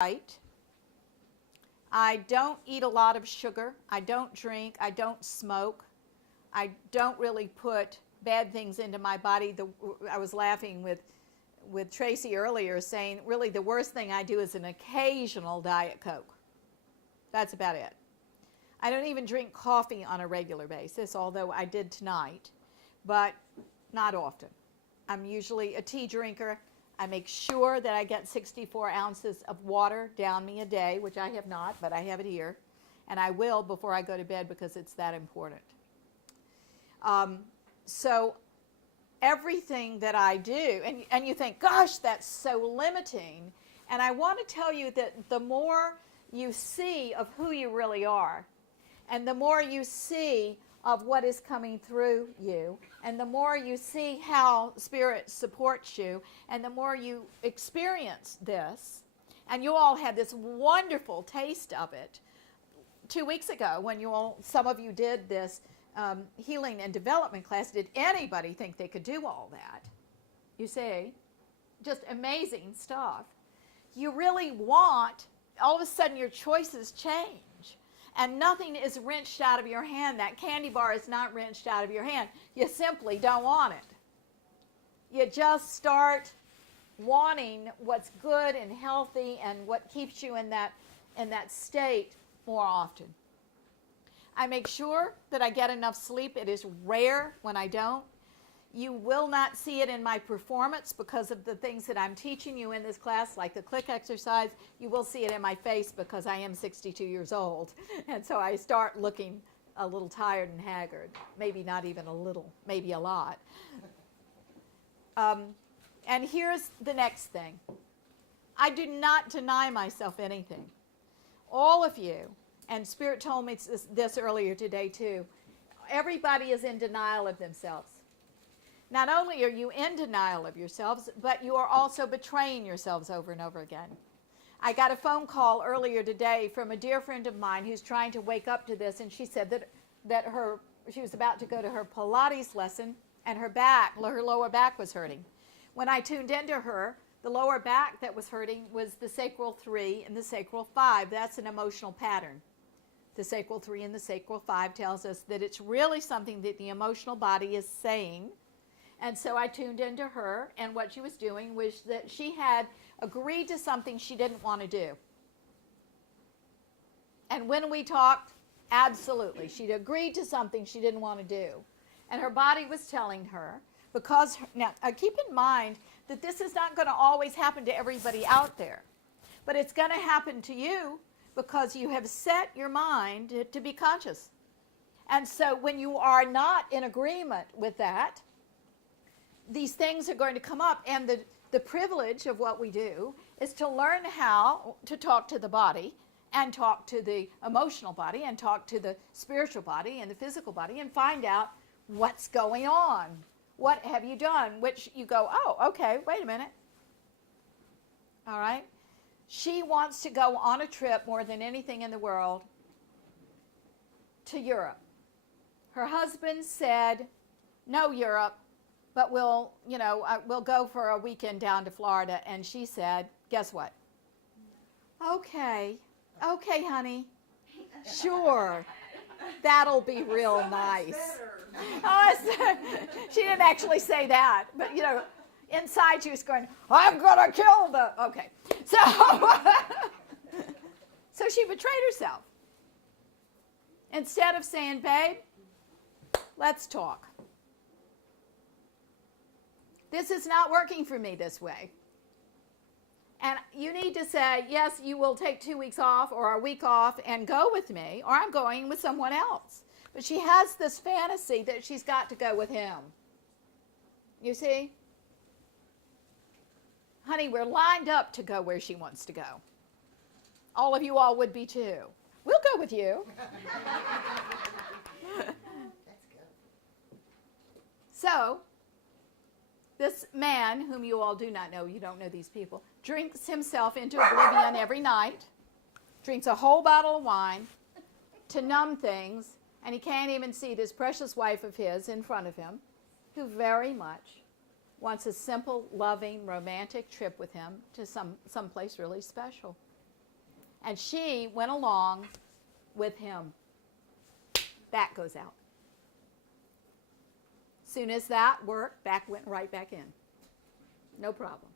Right. I don't eat a lot of sugar. I don't drink. I don't smoke. I don't really put bad things into my body. I was laughing with Tracy earlier saying really the worst thing I do is an occasional Diet Coke. That's about it. I don't even drink coffee on a regular basis, although I did tonight, but not often. I'm usually a tea drinker. I make sure that I get 64 ounces of water down me a day, which I have not, but I have it here. And I will before I go to bed because it's that important. So everything that I do, and you think, gosh, that's so limiting. And I want to tell you that the more you see of who you really are, and the more you see of what is coming through you, and the more you see how Spirit supports you, and the more you experience this, and you all had this wonderful taste of it 2 weeks ago when some of you did this healing and development class. Did anybody think they could do all that? You see, just amazing stuff. You really want, all of a sudden your choices change. And nothing is wrenched out of your hand. That candy bar is not wrenched out of your hand. You simply don't want it. You just start wanting what's good and healthy and what keeps you in that state more often. I make sure that I get enough sleep. It is rare when I don't. You will not see it in my performance because of the things that I'm teaching you in this class, like the click exercise. You will see it in my face because I am 62 years old. And so I start looking a little tired and haggard. Maybe not even a little, maybe a lot. And here's the next thing. I do not deny myself anything. All of you, and Spirit told me this earlier today too, everybody is in denial of themselves. Not only are you in denial of yourselves, but you are also betraying yourselves over and over again. I got a phone call earlier today from a dear friend of mine who's trying to wake up to this, and she said that she was about to go to her Pilates lesson, and her lower back was hurting. When I tuned into her, the lower back that was hurting was the sacral 3 and the sacral 5. That's an emotional pattern. The sacral 3 and the sacral 5 tells us that it's really something that the emotional body is saying. And so I tuned into her, and what she was doing was that she had agreed to something she didn't want to do. And when we talked, absolutely, she'd agreed to something she didn't want to do. And her body was telling her, now keep in mind that this is not going to always happen to everybody out there, but it's going to happen to you because you have set your mind to be conscious. And so when you are not in agreement with that, these things are going to come up, and the privilege of what we do is to learn how to talk to the body and talk to the emotional body and talk to the spiritual body and the physical body and find out what's going on. What have you done? Which you go, oh, okay, wait a minute. All right. She wants to go on a trip more than anything in the world to Europe. Her husband said, no, Europe. But we'll go for a weekend down to Florida. And she said, guess what? Okay, honey. Sure. That'll be real nice. Oh, she didn't actually say that. But, inside she was going, I'm going to kill the... Okay. So she betrayed herself. Instead of saying, babe, let's talk. This is not working for me this way. And you need to say, yes, you will take 2 weeks off or a week off and go with me, or I'm going with someone else. But she has this fantasy that she's got to go with him. You see? Honey, we're lined up to go where she wants to go. All of you all would be too. We'll go with you. Let's go. So, this man, whom you all do not know, you don't know these people, drinks himself into oblivion every night, drinks a whole bottle of wine to numb things, and he can't even see this precious wife of his in front of him, who very much wants a simple, loving, romantic trip with him to someplace really special. And she went along with him. That goes out. Soon as that worked, back went right back in. No problem.